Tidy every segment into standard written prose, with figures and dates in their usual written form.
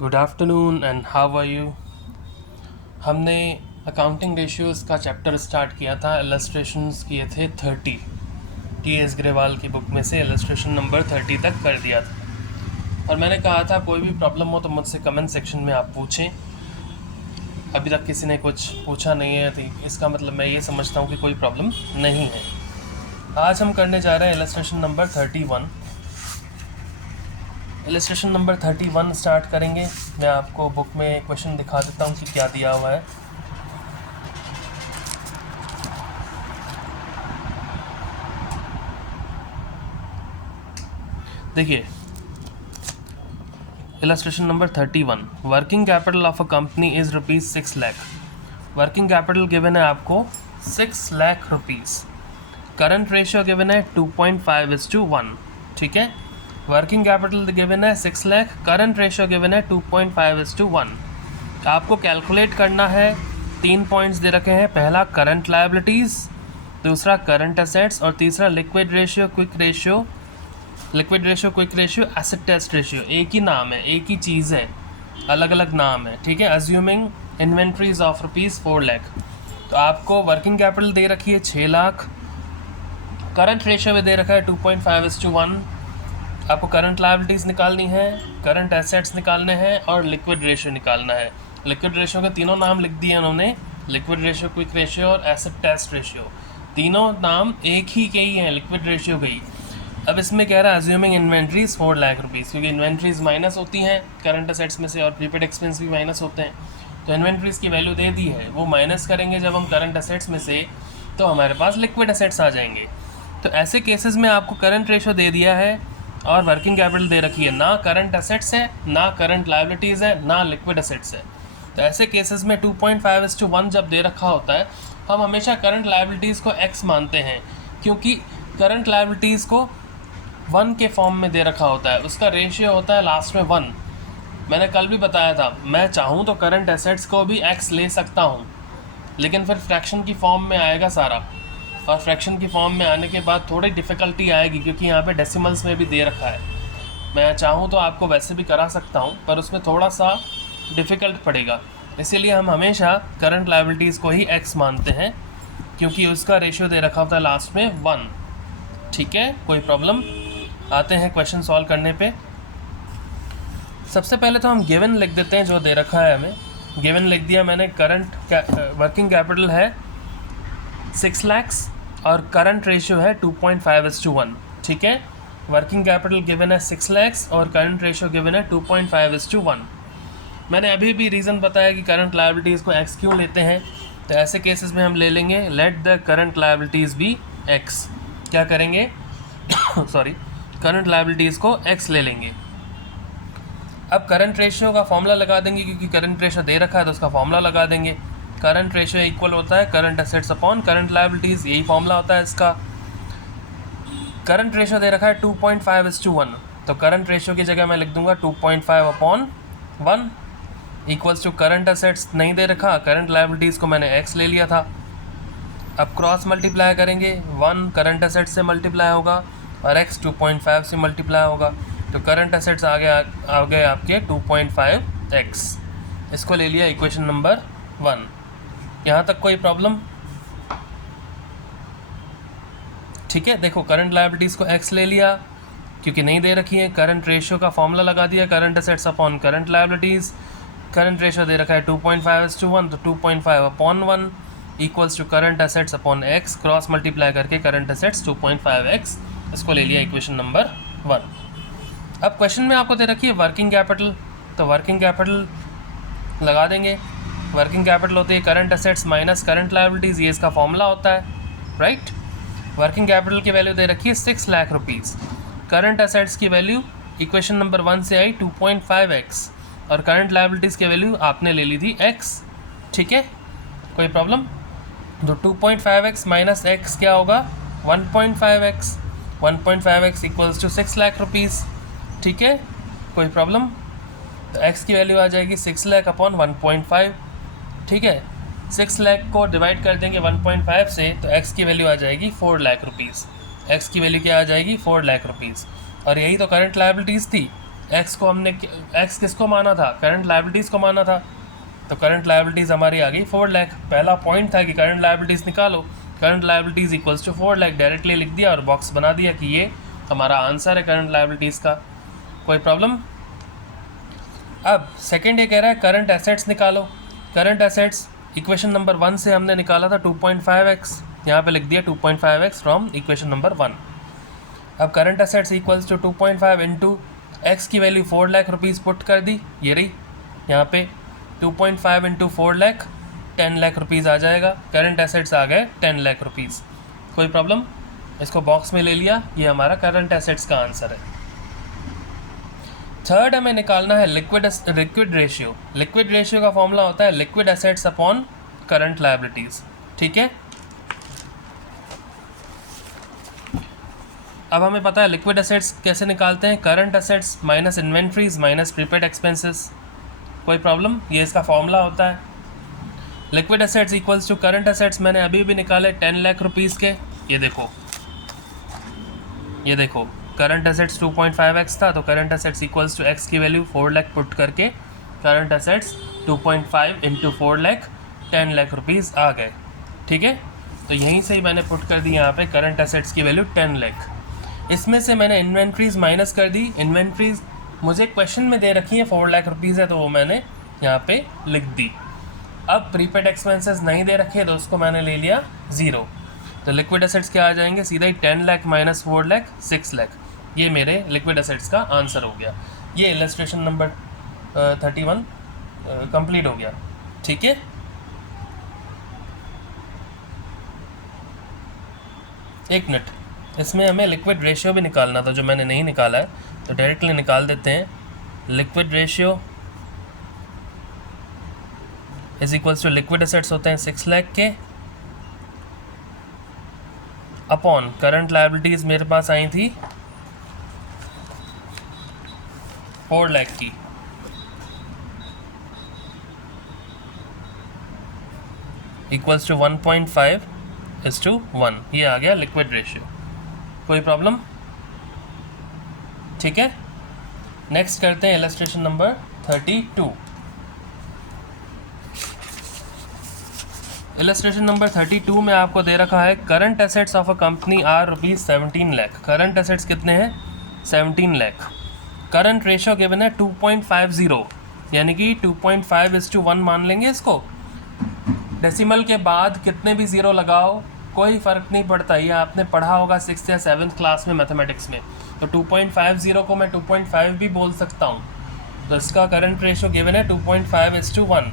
Good afternoon and how are you. हमने accounting ratios का chapter start किया था। इलस्ट्रेशंस किए थे 30। टी.एस. ग्रेवाल की बुक में से इलस्ट्रेशन नंबर 30 तक कर दिया था और मैंने कहा था कोई भी प्रॉब्लम हो तो मुझसे कमेंट सेक्शन में आप पूछें। अभी तक किसी ने कुछ पूछा नहीं है तो इसका मतलब मैं ये समझता हूँ कि कोई प्रॉब्लम नहीं है। आज हम करने जा रहे हैं illustration number 31। Illustration number 31 start करेंगे। मैं आपको बुक में क्वेश्चन दिखा देता हूँ कि क्या दिया हुआ है। देखिए, illustration number 31, working capital of a company is ₹6 lakh. Working capital given है आपको 6 lakh rupees. Current ratio given है 2.5:1। ठीक है, वर्किंग कैपिटल गिवन है 6 लाख, करंट रेशियो गिवन है 2.5:1। आपको कैलकुलेट करना है। 3 पॉइंट्स दे रखे हैं। पहला करंट लायबिलिटीज़, दूसरा करंट एसेट्स और तीसरा liquid ratio, quick ratio. Liquid ratio, quick ratio, asset test ratio एक ही नाम है, एक ही चीज़ है, अलग अलग नाम है। ठीक है, अज्यूमिंग इन्वेंट्रीज ऑफ ₹4 लाख। तो आपको वर्किंग कैपिटल दे रखी है 6 लाख, करंट रेशियो में दे रखा है 2.5:1। आपको करंट लायबिलिटीज़ निकालनी है, करंट एसेट्स निकालने हैं और लिक्विड रेशियो निकालना है। लिक्विड रेशियो के तीनों नाम लिख दिए उन्होंने, लिक्विड रेशियो, क्विक रेशियो और एसेट टेस्ट रेशियो। तीनों नाम एक ही के ही हैं, लिक्विड रेशियो के ही। अब इसमें कह रहा है अज्यूमिंग इन्वेंट्रीज 4 लाख रुपीज़, क्योंकि इन्वेंट्रीज माइनस होती हैं करंट एसेट्स में से और प्रीपेड एक्सपेंस भी माइनस होते हैं। तो इन्वेंट्रीज की वैल्यू दे दी है, वो माइनस करेंगे जब हम करंट एसेट्स में से, तो हमारे पास लिक्विड एसेट्स आ जाएंगे। तो ऐसे केसेस में आपको करंट रेशियो दे दिया है और वर्किंग कैपिटल दे रखी है, ना करंट एसेट्स है, ना करंट लायबिलिटीज़ है, ना लिक्विड एसेट्स है। तो ऐसे केसेस में 2.5:1 जब दे रखा होता है, हम हमेशा करंट लायबिलिटीज़ को x मानते हैं, क्योंकि करंट लायबिलिटीज़ को 1 के फॉर्म में दे रखा होता है, उसका रेशियो होता है लास्ट में 1। मैंने कल भी बताया था, मैं चाहूँ तो करंट एसेट्स को भी x ले सकता हूँ, लेकिन फिर फ्रैक्शन की फॉर्म में आएगा सारा, और फ्रैक्शन की फॉर्म में आने के बाद थोड़ी डिफ़िकल्टी आएगी, क्योंकि यहाँ पे डेसिमल्स में भी दे रखा है। मैं चाहूँ तो आपको वैसे भी करा सकता हूँ, पर उसमें थोड़ा सा डिफ़िकल्ट पड़ेगा। इसीलिए हम हमेशा करंट लायबिलिटीज़ को ही x मानते हैं, क्योंकि उसका रेशियो दे रखा होता है लास्ट में 1। ठीक है, कोई प्रॉब्लम? आते हैं क्वेश्चन सॉल्व करने पे। सबसे पहले तो हम गिवन लिख देते हैं जो दे रखा है हमें। गिवन लिख दिया मैंने, वर्किंग कैपिटल है 6 लाख्स और करंट रेशियो है 2.5:1। ठीक है, वर्किंग कैपिटल गिवन है 6 लाख्स और करंट रेशियो गिवन है 2.5:1। मैंने अभी भी रीज़न बताया कि करंट लायबिलिटीज़ को x क्यों लेते हैं। तो ऐसे केसेस में हम ले लेंगे let the current liabilities be x। क्या करेंगे सॉरी, करंट लायबिलिटीज़ को x ले लेंगे। अब करंट रेशियो का फॉर्मूला लगा देंगे, क्योंकि करंट रेशियो दे रखा है तो उसका फॉर्मूला लगा देंगे। करंट रेशियो इक्वल होता है current assets upon current liabilities, यही फॉर्मूला होता है इसका। करंट रेशियो दे रखा है 2.5:1, तो करंट रेशियो की जगह मैं लिख दूंगा 2.5/1 इक्वल्स टू करंट एसेट्स नहीं दे रखा, करंट लायबिलिटीज़ को मैंने x ले लिया था। अब क्रॉस मल्टीप्लाई करेंगे, 1 करंट एसेट्स से मल्टीप्लाई होगा और x 2.5 से मल्टीप्लाई होगा, तो करंट एसेट्स आ गए आपके 2.5x। इसको ले लिया इक्वेशन नंबर 1। यहाँ तक कोई प्रॉब्लम? ठीक है, देखो करंट लायबिलिटीज़ को x ले लिया क्योंकि नहीं दे रखी है, करंट रेशियो का फॉर्मूला लगा दिया, current assets upon current liabilities. Current ratio दे रखा है 2.5:1, तो 2.5/1 equals to current assets upon x, cross multiply करके करंट एसेट्स 2.5x। इसको ले लिया इक्वेशन नंबर 1। अब क्वेश्चन में आपको दे रखी है वर्किंग कैपिटल, तो वर्किंग कैपिटल लगा देंगे। वर्किंग कैपिटल होती है current assets minus current liabilities, ये इसका फॉर्मूला होता है, राइट। वर्किंग कैपिटल की वैल्यू दे रखी है 6 लाख रुपीज़। करंट एसेट्स की वैल्यू इक्वेशन नंबर 1 से आई 2.5x, और करंट लायबिलिटीज़ की वैल्यू आपने ले ली थी x। ठीक है, कोई प्रॉब्लम? तो 2.5x माइनस x क्या होगा? 1.5x। 1.5x equals to 6 lakh rupees. ठीक है, कोई प्रॉब्लम? तो x की वैल्यू आ जाएगी 6 लाख अपॉन 1.5। ठीक है, 6 लाख को डिवाइड कर देंगे 1.5 से, तो x की वैल्यू आ जाएगी 4 लाख रुपीज़। x की वैल्यू क्या आ जाएगी? 4 लाख रुपीज़। और यही तो करंट लायबिलिटीज़ थी, एक्स को हमने एक्स किसको माना था, करंट लायबिलिटीज़ को माना था, तो करंट लायबिलिटीज़ हमारी आ गई 4 लाख। पहला पॉइंट था कि करंट लायबिलिटीज़ निकालो, current liabilities equals to 4 lakh, directly लिख दिया और बॉक्स बना दिया कि ये हमारा आंसर है करंट लायबिलिटीज़ का। कोई प्रॉब्लम? अब सेकेंड ये कह रहा है करंट एसेट्स निकालो। करंट एसेट्स इक्वेशन नंबर 1 से हमने निकाला था 2.5x, यहाँ पे लिख दिया 2.5x फ्रॉम इक्वेशन नंबर 1। अब current assets equals to 2.5 into x की वैल्यू 4 लाख रुपीज़ पुट कर दी, ये रही यहाँ पे 2.5 इंटू 4 लाख 10 लाख रुपीज़ आ जाएगा। करंट एसेट्स आ गए 10 लाख रुपीज़। कोई प्रॉब्लम? इसको बॉक्स में ले लिया, ये हमारा करंट एसेट्स का आंसर है। थर्ड हमें निकालना है लिक्विड रेशियो। लिक्विड रेशियो का फॉर्मूला होता है liquid assets upon current liabilities, ठीक है। अब हमें पता है लिक्विड एसेट्स कैसे निकालते हैं, current assets minus inventories minus prepaid expenses. कोई प्रॉब्लम? ये इसका फॉर्मूला होता है। Liquid assets equals to current assets मैंने अभी भी निकाले 10 लाख रुपीज़ के, ये देखो करंट एसेट्स 2.5x था, तो current assets equals to x की वैल्यू 4 लाख पुट करके current assets 2.5 into 4 lakh 10 lakh rupees आ गए, ठीक है। तो यहीं से ही मैंने पुट कर दी यहाँ पे करंट एसेट्स की वैल्यू 10 लाख। इसमें से मैंने इन्वेंट्रीज़ माइनस कर दी। इन्वेंट्रीज़ मुझे क्वेश्चन में दे रखी है 4 लाख रुपीज़ है, तो वो मैंने यहाँ पे लिख दी। अब प्रीपेड एक्सपेंसेस नहीं दे रखे, तो उसको मैंने ले लिया 0। तो लिक्विड एसेट्स क्या आ जाएंगे, सीधा ही 10 लाख माइनस 4 लाख 6 लाख। ये मेरे लिक्विड एसेट्स का आंसर हो गया। ये इलस्ट्रेशन नंबर 31 कंप्लीट हो गया, ठीक है। एक मिनट, इसमें हमें लिक्विड रेशियो भी निकालना था जो मैंने नहीं निकाला है, तो डायरेक्टली निकाल देते हैं। Liquid ratio is equals to liquid assets होते हैं 6 लाख के अपॉन करंट लायबिलिटीज़ मेरे पास आई थी 4 लाख की, इक्वल्स टू 1.5:1। ये आ गया लिक्विड रेशियो। कोई प्रॉब्लम? ठीक है। नेक्स्ट करते हैं इलस्ट्रेशन नंबर 32। इलस्ट्रेशन नंबर 32 में आपको दे रखा है current assets of a company are ₹17 lakh. Current assets कितने हैं? 17 लाख। करंट रेशियो गिवन है 2.50, यानी कि 2.5:1 मान लेंगे इसको। डेसिमल के बाद कितने भी ज़ीरो लगाओ कोई फ़र्क नहीं पड़ता, ये आपने पढ़ा होगा 6th या 7th क्लास में मैथमेटिक्स में। तो 2.50 को मैं 2.5 भी बोल सकता हूँ। तो इसका करंट रेशियो गिवन है 2.5:1।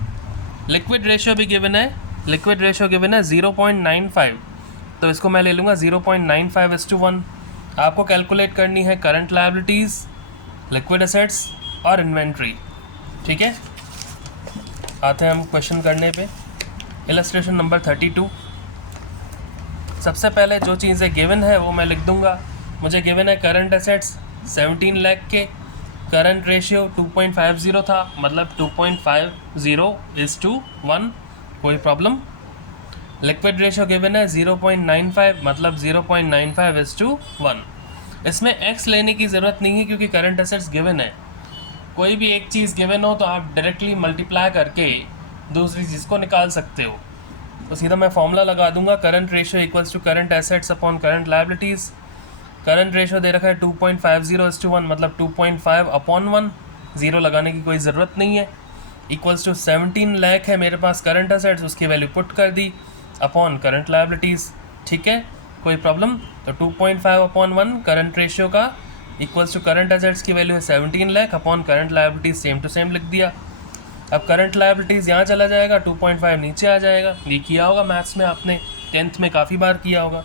लिक्विड रेशियो भी गिवन है, लिक्विड रेशियो गिवन है 0.95, तो इसको मैं ले लूँगा 0.95:1। आपको कैलकुलेट करनी है करंट लायबिलिटीज़, लिक्विड एसेट्स और इन्वेंट्री, ठीक है। आते हैं हम क्वेश्चन करने पे। Illustration number 32। सबसे पहले जो चीज़ें गिवन है वो मैं लिख दूंगा। मुझे गिवन है करंट एसेट्स 17 लाख के, करंट रेशियो 2.50 था, मतलब 2.50:1। कोई प्रॉब्लम? लिक्विड रेशियो गिवन है 0.95, मतलब 0.95:1। इसमें x लेने की ज़रूरत नहीं है क्योंकि करंट एसेट्स गिवन है। कोई भी एक चीज़ गिवन हो तो आप डायरेक्टली मल्टीप्लाई करके दूसरी चीज़ को निकाल सकते हो। तो सीधा मैं फॉर्मूला लगा दूंगा, current ratio equals to current assets upon current liabilities. Current ratio दे रखा है 2.50:1, मतलब 2.5/1, ज़ीरो लगाने की कोई ज़रूरत नहीं है। इक्वल्स टू 17 लाख है मेरे पास करंट एसेट्स, उसकी वैल्यू पुट कर दी अपॉन करंट लायबिलिटीज़, ठीक है। कोई प्रॉब्लम? तो 2.5/1 करंट रेशियो का इक्वल्स टू करंट एसेट्स की वैल्यू है 17 lakh upon current liabilities, same to same लिख दिया। अब करंट लायबिलिटीज़ यहाँ चला जाएगा, 2.5 नीचे आ जाएगा। ये किया होगा मैथ्स में आपने, 10th में काफ़ी बार किया होगा।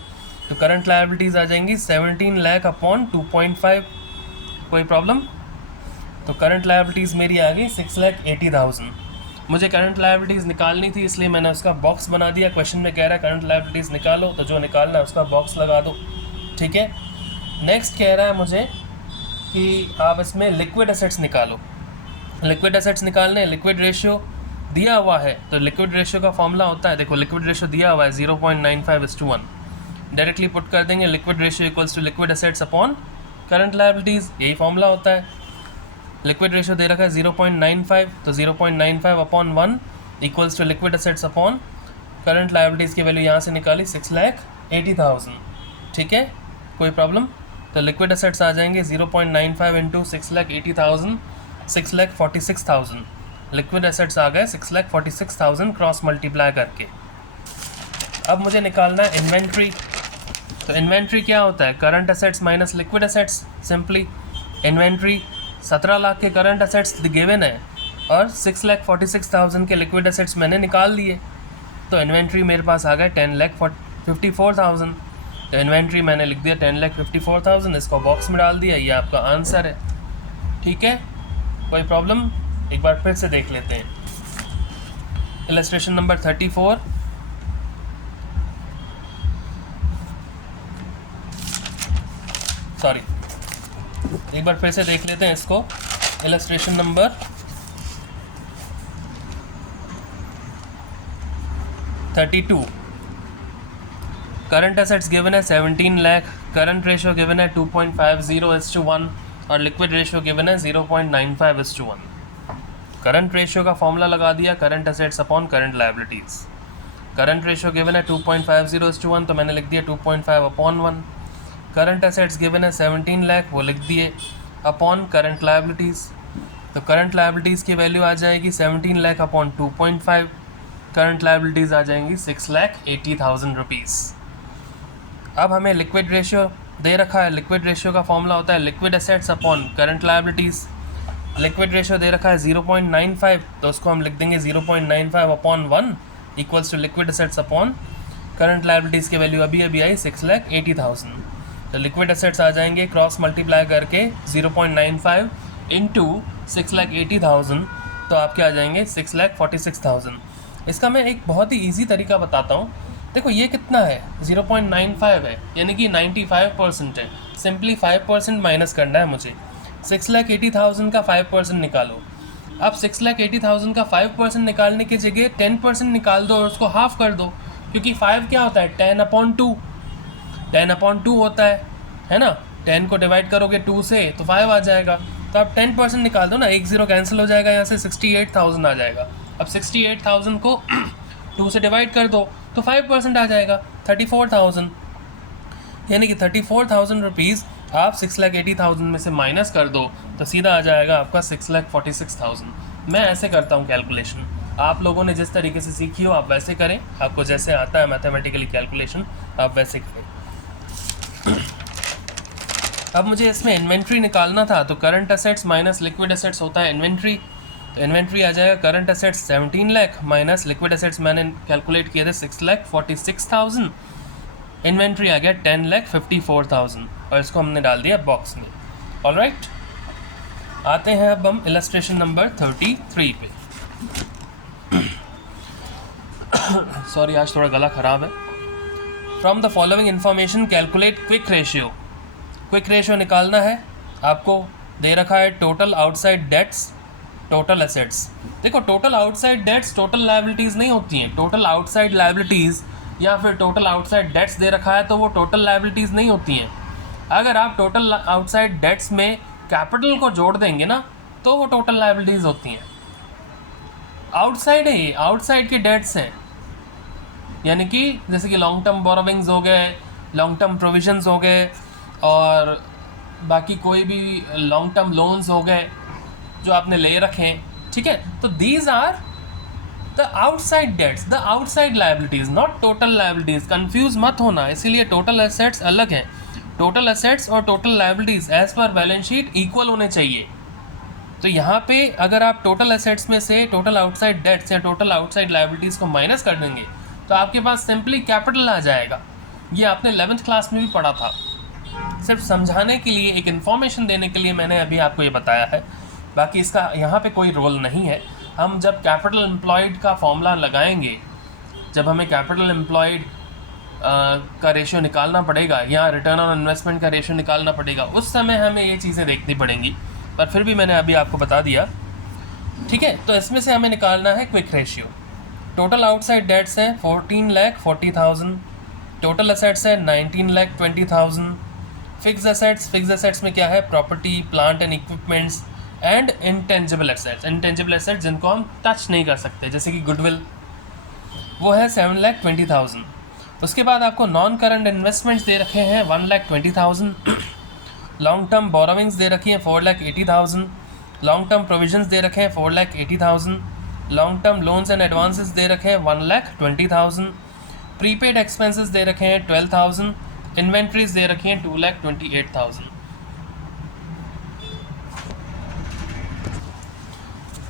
तो करंट लायबिलिटीज़ आ जाएंगी 17 लाख अपॉन 2.5। कोई प्रॉब्लम? तो करंट लायबिलिटीज़ मेरी आ गई 6,80,000। मुझे करंट लायबिलिटीज़ निकालनी थी, इसलिए मैंने उसका बॉक्स बना दिया। क्वेश्चन में कह रहा है करंट लायबिलिटीज़ निकालो, तो जो निकालना है उसका बॉक्स लगा दो, ठीक है। नेक्स्ट कह रहा है मुझे कि आप इसमें लिक्विड एसेट्स निकालो। लिक्विड एसेट्स निकालने, लिक्विड रेशियो दिया हुआ है, तो लिक्विड रेशियो का फॉर्मूला होता है, देखो लिक्विड रेशियो दिया हुआ है 0.95:1। डायरेक्टली पुट कर देंगे liquid ratio equals to liquid assets upon current liabilities, यही फॉर्मूला होता है। लिक्विड रेशियो दे रखा है 0.95, तो 0.95 upon 1 equals to liquid assets upon current liabilities की वैल्यू यहाँ से निकाली 6,80,000। ठीक है, कोई प्रॉब्लम? तो लिक्विड एसेट्स आ जाएंगे 0.95 इंटू 6,80,000, 6,46,000। लिक्विड एसेट्स आ गए 6,46,000 क्रॉस मल्टीप्लाई करके। अब मुझे निकालना है इन्वेंट्री। तो इन्वेंट्री क्या होता है? Current assets minus liquid assets. Simply inventory 17 lakh के करंट एसेट्स गिवन है और 6,46,000 के लिक्विड एसेट्स मैंने निकाल लिए, तो इन्वेंट्री मेरे पास आ गए 10,54,000। तो इन्वेंट्री मैंने लिख दिया 10,54,000, इसको बॉक्स में डाल दिया, ये आपका आंसर है। ठीक है, कोई प्रॉब्लम? एक बार फिर से देख लेते हैं। इलस्ट्रेशन नंबर 34, सॉरी, एक बार फिर से देख लेते हैं इसको। Illustration number 32। Current assets given है 17 लाख, करंट रेशियो गिवन है 2.50:1 और लिक्विड रेशियो गिवन है 0.95:1। करंट रेशियो का फॉर्मूला लगा दिया, current assets upon current liabilities. Current ratio given है 2.50:1, तो मैंने लिख दिया 2.5 अपॉन 1। करंट एसेट्स गिवन है 17 लाख, वो लिख दिए अपॉन करंट लायबिलिटीज़। तो करंट लायबिलिटीज़ की वैल्यू आ जाएगी 17 लाख अपॉन 2.5, करंट लायबिलिटीज़ आ जाएंगी 6,80,000 रुपीज़। अब हमें लिक्विड रेशियो दे रखा है, लिक्विड रेशियो का फॉर्मूला होता है liquid assets upon current liabilities. Liquid ratio दे रखा है 0.95, तो उसको हम लिख देंगे 0.95 upon 1 equals to liquid assets upon current liabilities की वैल्यू अभी अभी आई 6,80,000। तो लिक्विड एसेट्स आ जाएंगे क्रॉस मल्टीप्लाई करके 0.95 इंटू 6,80,000, तो आपके आ जाएंगे 6,46,000। इसका मैं एक बहुत ही ईजी तरीका बताता हूँ। देखो ये कितना है, 0.95 है, यानी कि 95% है। सिंपली 5% माइनस करना है मुझे। 6,80,000 का 5% निकालो। अब 6,80,000 का 5% निकालने की जगह 10% निकाल दो और उसको हाफ कर दो, क्योंकि 5 क्या होता है? 10/2। 10/2 होता है ना? 10 को डिवाइड करोगे 2 से तो 5 आ जाएगा। तो आप 10% निकाल दो ना, 1 0 कैंसिल हो जाएगा, यहाँ से 68,000 आ जाएगा। अब 68,000 को 2 से डिवाइड कर दो तो 5% आ जाएगा, 34,000। यानी कि 34,000 रुपीज़ आप 6,80,000 में से माइनस कर दो तो सीधा आ जाएगा आपका 6,46,000। मैं ऐसे करता हूँ कैलकुलेशन, आप लोगों ने जिस तरीके से सीखी हो आप वैसे करें, आपको जैसे आता है मैथमेटिकली कैलकुलेशन आप वैसे करें। अब मुझे इसमें इन्वेंट्री निकालना था, तो current assets minus liquid assets होता है इन्वेंट्री। तो इन्वेंट्री आ जाएगा current assets 17 lakh minus liquid assets मैंने कैलकुलेट किए थे 6,46,000। इन्वेंट्री आ गया 10,54,000 और इसको हमने डाल दिया बॉक्स में। ऑलराइट, आते हैं अब हम इलस्ट्रेशन नंबर 33 पे। सॉरी, आज थोड़ा गला ख़राब है। From the following information calculate quick ratio. Quick ratio निकालना है आपको। दे रखा है total outside debts, total assets. देखो total outside debts total liabilities नहीं होती हैं। टोटल आउटसाइड लायबिलिटीज़ या फिर टोटल आउटसाइड डेट्स दे रखा है तो वो टोटल लायबिलिटीज़ नहीं होती हैं। अगर आप टोटल आउटसाइड डेट्स में कैपिटल को जोड़ देंगे ना तो वो टोटल लायबिलिटीज़ होती हैं। आउटसाइड है ये, आउटसाइड के डेट्स हैं, यानी कि जैसे कि लॉन्ग टर्म बोरोविंग्स हो गए, लॉन्ग टर्म प्रोविजंस हो गए और बाकी कोई भी लॉन्ग टर्म लोन्स हो गए जो आपने ले रखे हैं। ठीक है, तो these are the outside debts, the outside liabilities, not total liabilities. Confuse मत होना, इसीलिए टोटल एसेट्स अलग हैं। टोटल एसेट्स और total liabilities as per balance sheet equal होने चाहिए। तो यहाँ पे अगर आप टोटल एसेट्स में से टोटल आउटसाइड डेट्स या टोटल आउटसाइड लायबिलिटीज़ को माइनस कर देंगे तो आपके पास सिंपली कैपिटल आ जाएगा। ये आपने 11th क्लास में भी पढ़ा था। सिर्फ समझाने के लिए, एक इन्फॉर्मेशन देने के लिए मैंने अभी आपको ये बताया है, बाकी इसका यहाँ पे कोई रोल नहीं है। हम जब कैपिटल एम्प्लॉयड का फॉर्मूला लगाएंगे, जब हमें कैपिटल एम्प्लॉयड का रेशियो निकालना पड़ेगा या रिटर्न ऑन इन्वेस्टमेंट का रेशियो निकालना पड़ेगा, उस समय हमें ये चीज़ें देखनी पड़ेंगी, पर फिर भी मैंने अभी आपको बता दिया। ठीक है, तो इसमें से हमें निकालना है quick ratio. Total outside debts हैं 14,40,000, टोटल एसेट्स है 19,20,000। फिक्स एसेट्स में क्या है? Property, plant and equipments and intangible assets, intangible assets जिनको हम टच नहीं कर सकते, जैसे कि गुडविल, वो है 7,20,000। उसके बाद आपको नॉन करंट इन्वेस्टमेंट्स दे रखे हैं 1,20,000, लॉन्ग टर्म बोरोविंग्स दे रखी हैं 4,80,000, लॉन्ग टर्म प्रोविजंस दे रखे हैं 4,80,000, long term loans and advances दे रखे हैं 1,20,000, प्रीपेड एक्सपेंसेस दे रखे हैं 12,000, इन्वेंट्रीज दे रखी हैं 2,28,000।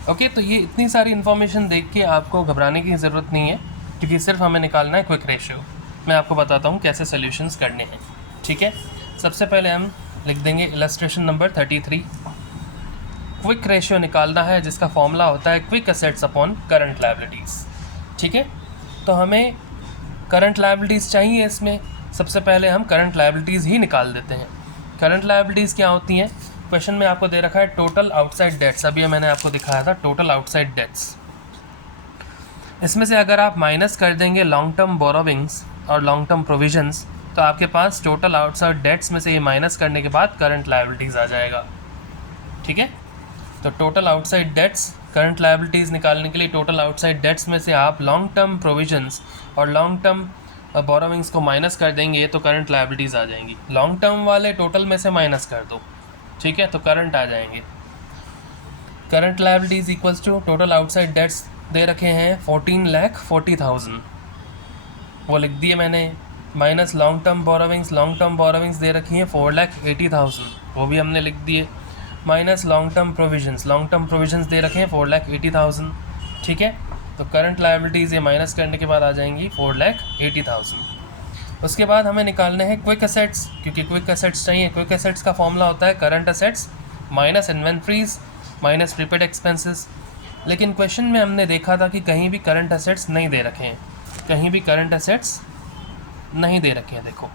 ओके, तो ये इतनी सारी इन्फॉर्मेशन देख के आपको घबराने की ज़रूरत नहीं है, क्योंकि सिर्फ हमें निकालना है क्विक रेशियो। मैं आपको बताता हूँ कैसे सॉल्यूशंस करने हैं। ठीक है, सबसे पहले हम लिख देंगे इलस्ट्रेशन नंबर 33। क्विक रेशियो निकालना है जिसका फॉर्मूला होता है quick assets upon current liabilities. ठीक है, तो हमें करंट लायबिलिटीज़ चाहिए। इसमें सबसे पहले हम करंट लायबिलिटीज़ ही निकाल देते हैं। करंट लायबिलिटीज़ क्या होती हैं? क्वेश्चन में आपको दे रखा है टोटल आउटसाइड डेट्स, अभी मैंने आपको दिखाया था टोटल आउटसाइड डेट्स। इसमें से अगर आप माइनस कर देंगे लॉन्ग टर्म बोरोविंग्स और लॉन्ग टर्म प्रोविजंस, तो आपके पास टोटल आउटसाइड डेट्स में से ये माइनस करने के बाद करंट लायबिलिटीज़ आ जाएगा। ठीक है, तो total outside debts, current liabilities निकालने के लिए टोटल आउटसाइड डेट्स में से आप लॉन्ग टर्म प्रोविजंस और लॉन्ग टर्म बोरोविंग्स को माइनस कर देंगे तो करंट लायबिलिटीज़ आ जाएंगी। लॉन्ग टर्म वाले टोटल में से माइनस कर दो, ठीक है, तो करंट आ जाएंगे। Current liabilities equals to total outside debts दे रखे हैं 14,40,000, वो लिख दिए मैंने, माइनस लॉन्ग टर्म बोरोविंग्स दे रखी हैं 4,80,000, वो भी हमने लिख दिए, माइनस लॉन्ग टर्म प्रोविजंस दे रखे हैं 4,80,000। ठीक है, तो करंट लायबिलिटीज़ ये माइनस करने के बाद आ जाएंगी 4,80,000। उसके बाद हमें निकालने हैं क्विक एसेट्स, क्योंकि क्विक एसेट्स चाहिए। क्विक एसेट्स का फॉर्मूला होता है current assets minus inventories minus prepaid expenses. लेकिन क्वेश्चन में हमने देखा था कि कहीं भी करंट एसेट्स नहीं दे रखे हैं, कहीं भी करंट एसेट्स नहीं दे रखे हैं। देखो,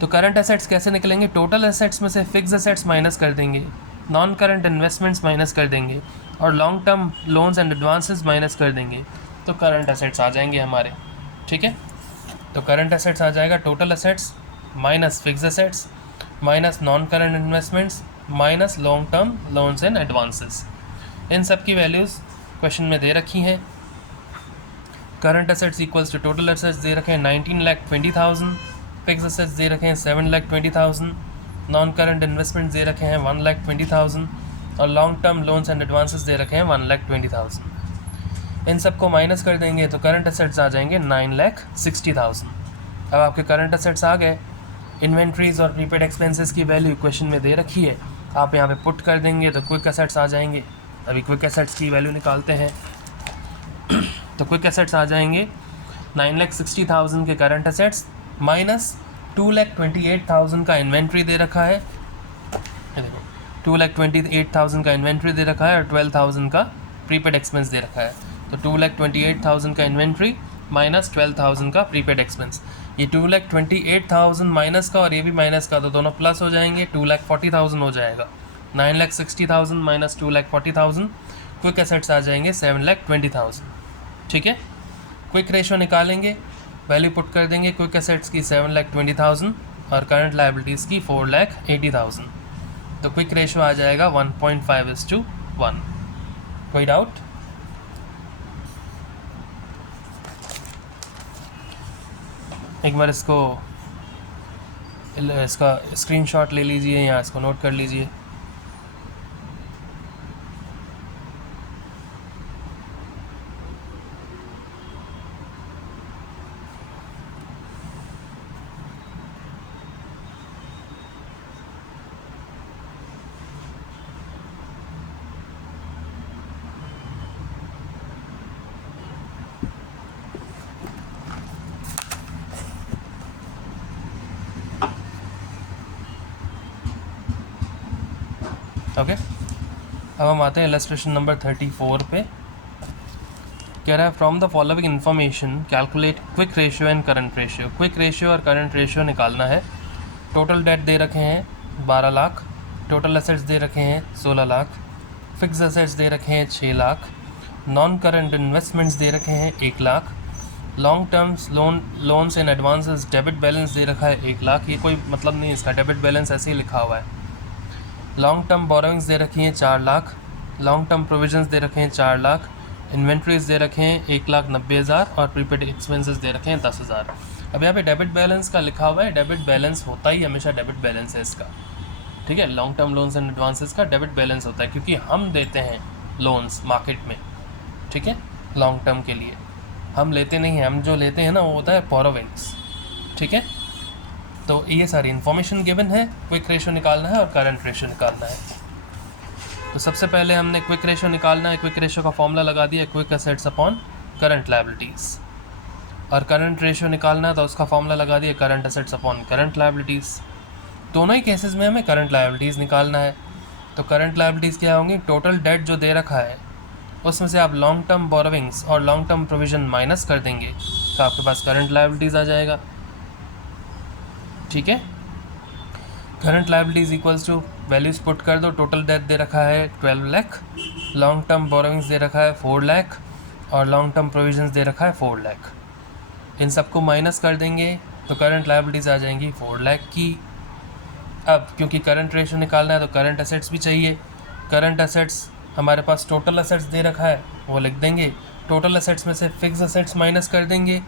तो करंट एसेट्स कैसे निकलेंगे? टोटल एसेट्स में से फिक्स एसेट्स माइनस कर देंगे, नॉन करंट इन्वेस्टमेंट्स माइनस कर देंगे और long term loans and advances minus कर देंगे, तो करंट एसेट्स आ जाएंगे हमारे। ठीक है, तो करंट एसेट्स आ जाएगा total assets minus fix assets minus non current investments minus long term loans and advances. इन सब की वैल्यूज़ क्वेश्चन में दे रखी हैं। Current assets equals to total assets दे रखे हैं 19,20,000, फिक्स एसेट्स दे रखे हैं 7,20,000, नॉन करंट इन्वेस्टमेंट्स दे रखे हैं 1,20,000 और long term loans and advances दे रखे हैं 1,20,000। इन सब को माइनस कर देंगे तो करंट एसेट्स आ जाएंगे 9,60,000। अब आपके करंट एसेट्स आ गए। इन्वेंट्रीज और प्रीपेड एक्सपेंसेस की वैल्यू क्वेश्चन में दे रखी है, आप यहाँ पे पुट कर देंगे तो क्विक एसेट्स आ जाएंगे। अभी क्विक एसेट्स की वैल्यू निकालते हैं तो क्विक एसेट्स आ जाएंगे 9,60,000 के करंट एसेट्स माइनस 2,28,000 का इन्वेंट्री दे रखा है। देखो, 2,28,000 का इन्वेंट्री दे रखा है और 12,000 का प्रीपेड एक्सपेंस दे रखा है। तो 2,28,000 का इन्वेंट्री माइनस 12,000 का प्रीपेड एक्सपेंस। ये 2,28,000 माइनस का और ये भी माइनस का, तो दोनों प्लस हो जाएंगे, 2,40,000 हो जाएगा। 9,60,000 माइनस 2,40,000, क्विक एसेट्स आ जाएंगे 7,20,000। ठीक है, क्विक रेशो निकालेंगे, वैल्यू पुट कर देंगे क्विक एसेट्स की 7,20,000 और करंट लायबिलिटीज़ की 4,80,000। तो क्विक रेशो आ जाएगा 1.5:1। कोई डाउट? एक बार इसका स्क्रीनशॉट ले लीजिए या इसको नोट कर लीजिए। ओके, अब हम आते हैं इलस्ट्रेशन नंबर 34 पे। कह रहा है from the following information calculate quick ratio and current ratio. Quick ratio और करंट रेशियो निकालना है। टोटल डेट दे रखे हैं 12 लाख, टोटल एसेट्स दे रखे हैं 16 लाख, फिक्स एसेट्स दे रखे हैं 6 लाख, नॉन करंट इन्वेस्टमेंट्स दे रखे हैं 1 lakh, long terms loans and advances debit balance दे रखा है 1 लाख। ये कोई मतलब नहीं इसका, डेबिट बैलेंस ऐसे ही लिखा हुआ है। लॉन्ग टर्म बोरोइंग्स दे रखी हैं 4 लाख, लॉन्ग टर्म प्रोविजंस दे रखे हैं 4 लाख, इन्वेंट्रीज दे रखे हैं 1,90,000 और प्रीपेड एक्सपेंसेस दे रखे हैं 10,000। अब यहाँ पे डेबिट बैलेंस का लिखा हुआ है, डेबिट बैलेंस होता ही हमेशा डेबिट बैलेंस है इसका, ठीक है। Long term loans and advances का डेबिट बैलेंस होता है क्योंकि हम देते हैं लोन्स मार्केट में, ठीक है। लॉन्ग टर्म के लिए हम लेते नहीं हैं, हम जो लेते हैं ना वो होता है बोरोविंग्स, ठीक है। तो ये सारी इन्फॉर्मेशन गिवन है, क्विक रेशो निकालना है और करंट रेशो निकालना है। तो सबसे पहले हमने क्विक रेशो निकालना है। क्विक रेशो का फॉर्मूला लगा दिया, quick assets upon current liabilities. और करंट रेशो निकालना है तो उसका फॉर्मूला लगा दिया, current assets upon current liabilities. दोनों ही केसेस में हमें करंट लायबिलिटीज़ निकालना है। तो करंट लायबिलिटीज़ क्या होंगी, टोटल डेट जो दे रखा है उसमें से आप लॉन्ग टर्म बोरोविंग्स और लॉन्ग टर्म प्रोविजन माइनस कर देंगे तो आपके पास करंट लायबिलिटीज़ आ जाएगा, ठीक है। Current liabilities equals two values put कर दो। टोटल डेट दे रखा है 12 लाख, लॉन्ग टर्म बोरोविंग्स दे रखा है 4 लाख और लॉन्ग टर्म प्रोविजंस दे रखा है 4 लाख। इन सबको माइनस कर देंगे तो करंट लायबिलिटीज़ आ जाएंगी 4 लाख की। अब क्योंकि करंट रेशो निकालना है तो करंट एसेट्स भी चाहिए। करंट एसेट्स हमारे पास टोटल एसेट्स दे रखा है वो लिख देंगे। टोटल एसेट्स में से फिक्स एसेट्स माइनस कर देंगे,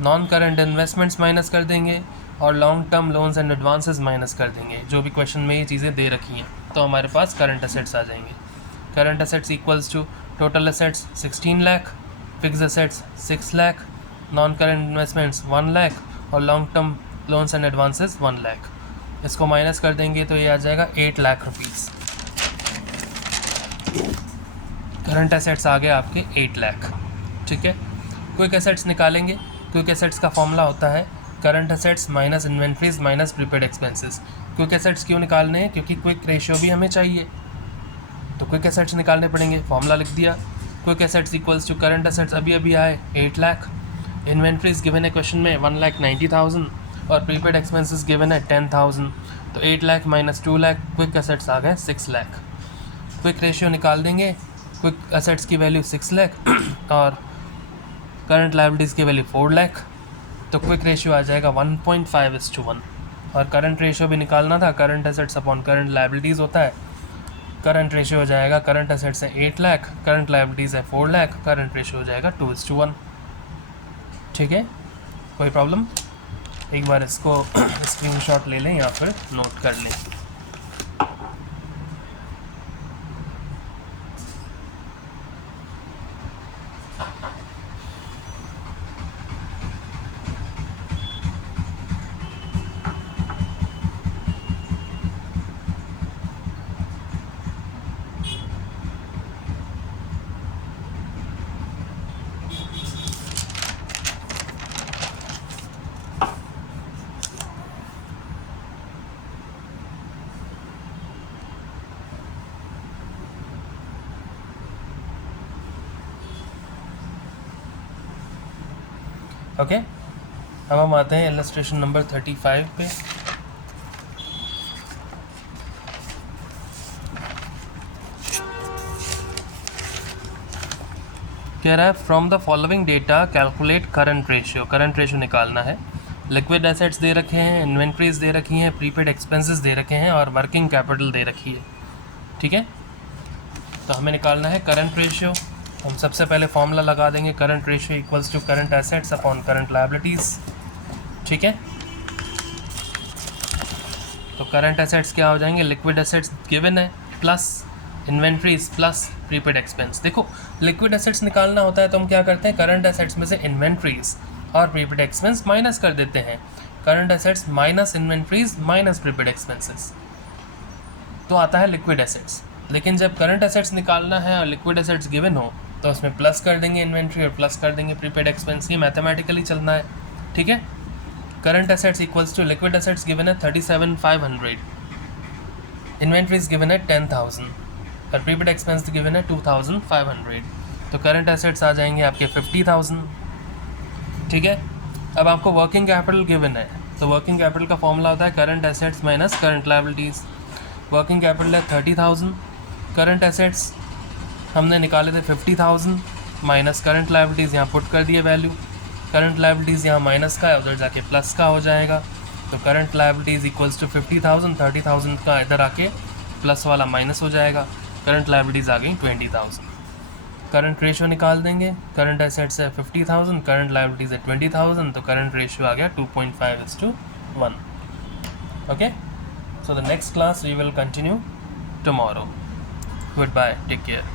नॉन करंट इन्वेस्टमेंट्स माइनस कर देंगे और long term loans and advances minus कर देंगे। जो भी क्वेश्चन में ये चीज़ें दे रखी हैं तो हमारे पास करंट एसेट्स आ जाएंगे। Current assets equals to total assets 16 lakh, fix assets 6 lakh, non current investments 1 lakh और long term loans and advances 1 lakh. इसको माइनस कर देंगे तो ये आ जाएगा 8 लाख रुपीज़। करंट एसेट्स आ गए आपके 8 लाख, ठीक है। क्विक एसेट्स निकालेंगे। क्विक एसेट्स का फॉर्मूला होता है current assets minus inventories minus prepaid expenses. Quick assets क्यों निकालने हैं, क्योंकि क्विक रेशियो भी हमें चाहिए तो क्विक एसेट्स निकालने पड़ेंगे। फॉर्मूला लिख दिया, quick assets equals to current assets अभी अभी आए 8 लाख, इन्वेंट्रीज गिवन है क्वेश्चन में 1,90,000 और प्रीपेड एक्सपेंसेस गिवन है 10,000। तो 8 lakh minus 2 lakh, quick assets आ गए 6 लाख। क्विक रेशियो निकाल देंगे। क्विक एसेट्स की वैल्यू 6 लाख और करंट लायबिलिटीज़ की वैल्यू 4 लाख, तो क्विक रेशियो आ जाएगा 1.5:1। और करंट रेशियो भी निकालना था, current assets upon current liabilities होता है। करंट रेशियो हो जाएगा, करंट एसेट्स है 8 लाख, करंट लायबिलिटीज़ है 4 लाख, करंट रेशियो हो जाएगा 2:1, ठीक है। कोई प्रॉब्लम? एक बार इसको स्क्रीनशॉट ले लें या फिर नोट कर लें। ओके, अब हम आते हैं इलस्ट्रेशन नंबर 35 पे। कह रहा है from the following data calculate current ratio. Current ratio निकालना है। लिक्विड एसेट्स दे रखे हैं, इन्वेंट्रीज दे रखी हैं, प्रीपेड एक्सपेंसेस दे रखे हैं और वर्किंग कैपिटल दे रखी है, ठीक है। तो हमें निकालना है करंट रेशियो। हम सबसे पहले फॉर्मूला लगा देंगे, current ratio equals to current assets upon current liabilities, ठीक है। तो करंट एसेट्स क्या हो जाएंगे, लिक्विड एसेट्स गिवन है plus inventories plus prepaid expense. देखो लिक्विड एसेट्स निकालना होता है तो हम क्या करते हैं, करंट एसेट्स में से इन्वेंट्रीज और प्रीपेड एक्सपेंस माइनस कर देते हैं। Current assets minus inventories minus prepaid expenses तो आता है लिक्विड एसेट्स। लेकिन जब करंट एसेट्स निकालना है और लिक्विड एसेट्स गिवन हो तो उसमें प्लस कर देंगे इन्वेंट्री और प्लस कर देंगे प्रीपेड एक्सपेंस। ये मैथमेटिकली चलना है, ठीक है। Current assets equals to liquid assets given है 37,500, इन्वेंट्रीज गिवन है 10,000 और प्रीपेड एक्सपेंस गिवन है 2,500। तो करंट एसेट्स आ जाएंगे आपके 50,000, ठीक है। अब आपको वर्किंग कैपिटल गिवन है तो वर्किंग कैपिटल का फॉर्मूला होता है current assets minus current liabilities. Working capital है 30,000, करंट एसेट्स हमने निकाले थे 50,000 माइनस करंट लायबिलिटीज़, यहाँ पुट कर दिए वैल्यू। करंट लायबिलिटीज़ यहाँ माइनस का है, उधर जाके प्लस का हो जाएगा। तो करंट लायबिलिटीज़ इक्वल्स टू 50,000, 30,000 का इधर आके प्लस वाला माइनस हो जाएगा, करंट लाइबिलिटीज़ आ गई 20,000। करंट रेशियो निकाल देंगे, करंट एसेट्स है 50,000, करंट लाइबिलिटीज़ है 20,000, तो करंट रेशियो आ गया 2.5:1। Okay, so the next class we will continue tomorrow. Goodbye, take care.